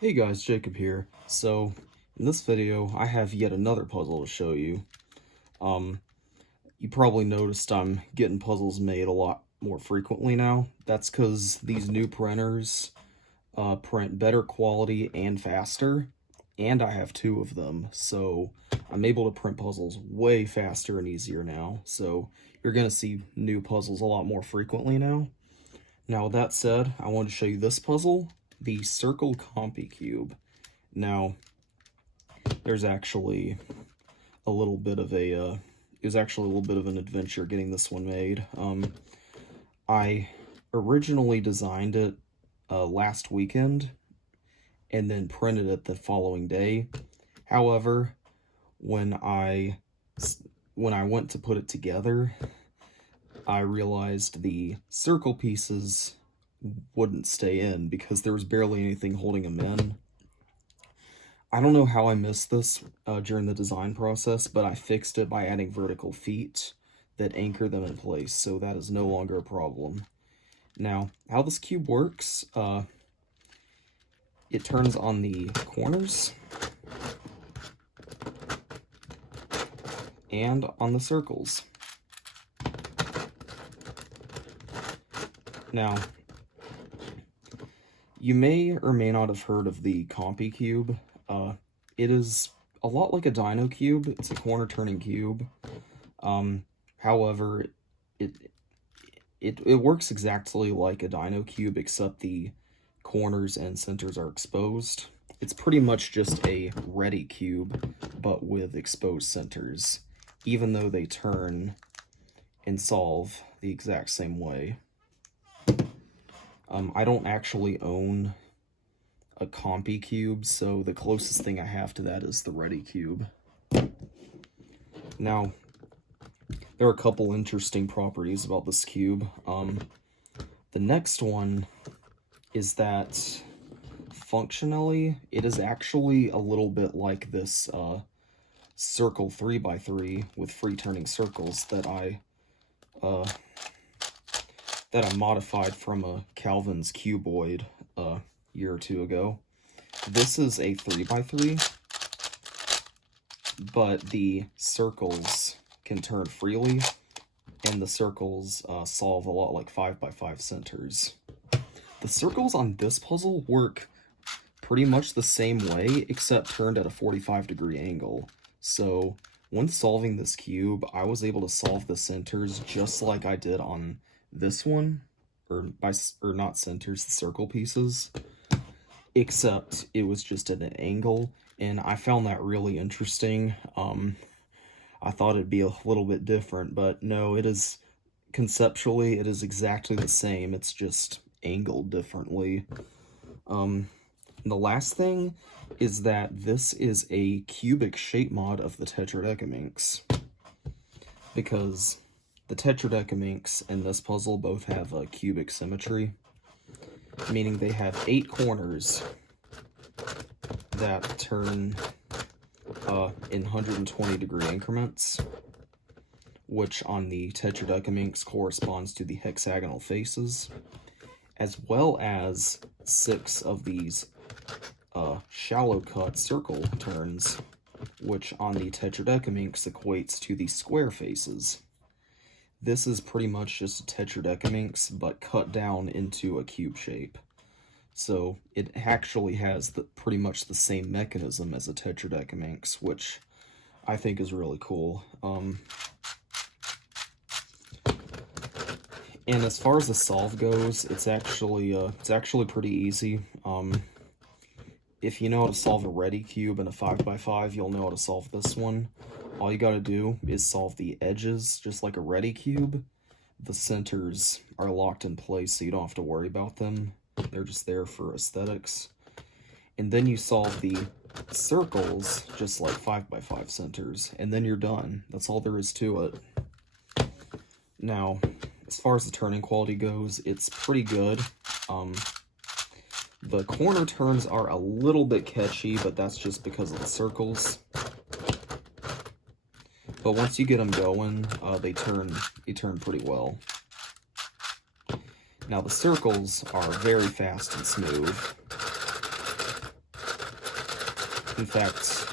Hey guys, Jacob here. So, in this video, I have yet another puzzle to show you. Um, you probably noticed I'm getting puzzles made a lot more frequently now. That's because these new printers print better quality and faster, and I have two of them, so I'm able to print puzzles way faster and easier now. So, you're going to see new puzzles a lot more frequently now. Now, with that said, I want to show you this puzzle, the Circle Compy Cube. Now, there's actually a little bit of it was actually a little bit of an adventure getting this one made. I originally designed it last weekend and then printed it the following day. However, when I went to put it together, I realized the circle pieces wouldn't stay in because there was barely anything holding them in. I don't know how I missed this during the design process, but I fixed it by adding vertical feet that anchor them in place, so that is no longer a problem. Now, how this cube works, it turns on the corners and on the circles. Now, you may or may not have heard of the Compy cube. It is a lot like a dino cube. It's a corner-turning cube. However, it works exactly like a dino cube, except the corners and centers are exposed. It's pretty much just a ready cube, but with exposed centers, even though they turn and solve the exact same way. I don't actually own a Compy cube, so the closest thing I have to that is the Ready cube. Now, there are a couple interesting properties about this cube. The next one is that functionally, it is actually a little bit like this circle 3x3 with free turning circles that I modified from a Calvin's cuboid a year or two ago. This is a 3x3, but the circles can turn freely, and the circles solve a lot like 5x5 centers. The circles on this puzzle work pretty much the same way, except turned at a 45-degree angle. So when solving this cube, I was able to solve the centers just like I did on this one, or not centers, the circle pieces, except it was just at an angle, and I found that really interesting. I thought it'd be a little bit different, but no, it is conceptually, it is exactly the same, it's just angled differently. The last thing is that this is a cubic shape mod of the Tetradecaminx, because the Tetradecaminx and this puzzle both have a cubic symmetry, meaning they have 8 corners that turn in 120-degree increments, which on the Tetradecaminx corresponds to the hexagonal faces, as well as 6 of these shallow cut circle turns, which on the Tetradecaminx equates to the square faces. This is pretty much just a Tetradecaminx, but cut down into a cube shape. So it actually has pretty much the same mechanism as a Tetradecaminx, which I think is really cool. And as far as the solve goes, it's actually pretty easy. If you know how to solve a Ready cube and a 5x5, you'll know how to solve this one. All you gotta do is solve the edges, just like a Ready cube. The centers are locked in place, so you don't have to worry about them. They're just there for aesthetics. And then you solve the circles, just like 5x5 centers, and then you're done. That's all there is to it. Now, as far as the turning quality goes, it's pretty good. The corner turns are a little bit catchy, but that's just because of the circles. But once you get them going, they turn pretty well. Now the circles are very fast and smooth. In fact,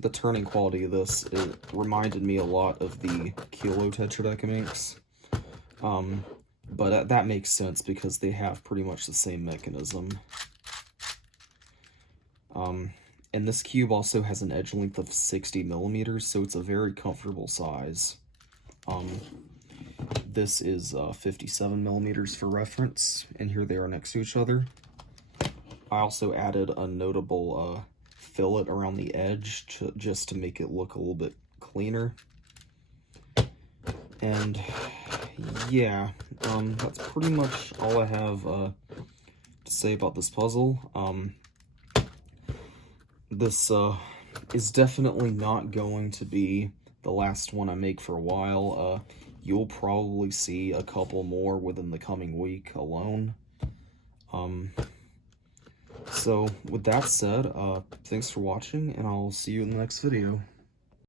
the turning quality of this, it reminded me a lot of the Kilo Tetradecaminx. But that makes sense because they have pretty much the same mechanism. And this cube also has an edge length of 60 millimeters, so it's a very comfortable size. This is 57 millimeters for reference, and here they are next to each other. I also added a notable fillet around the edge just to make it look a little bit cleaner. And yeah, that's pretty much all I have to say about this puzzle. This is definitely not going to be the last one I make for a while. You'll probably see a couple more within the coming week alone. So with that said, thanks for watching, and I'll see you in the next video.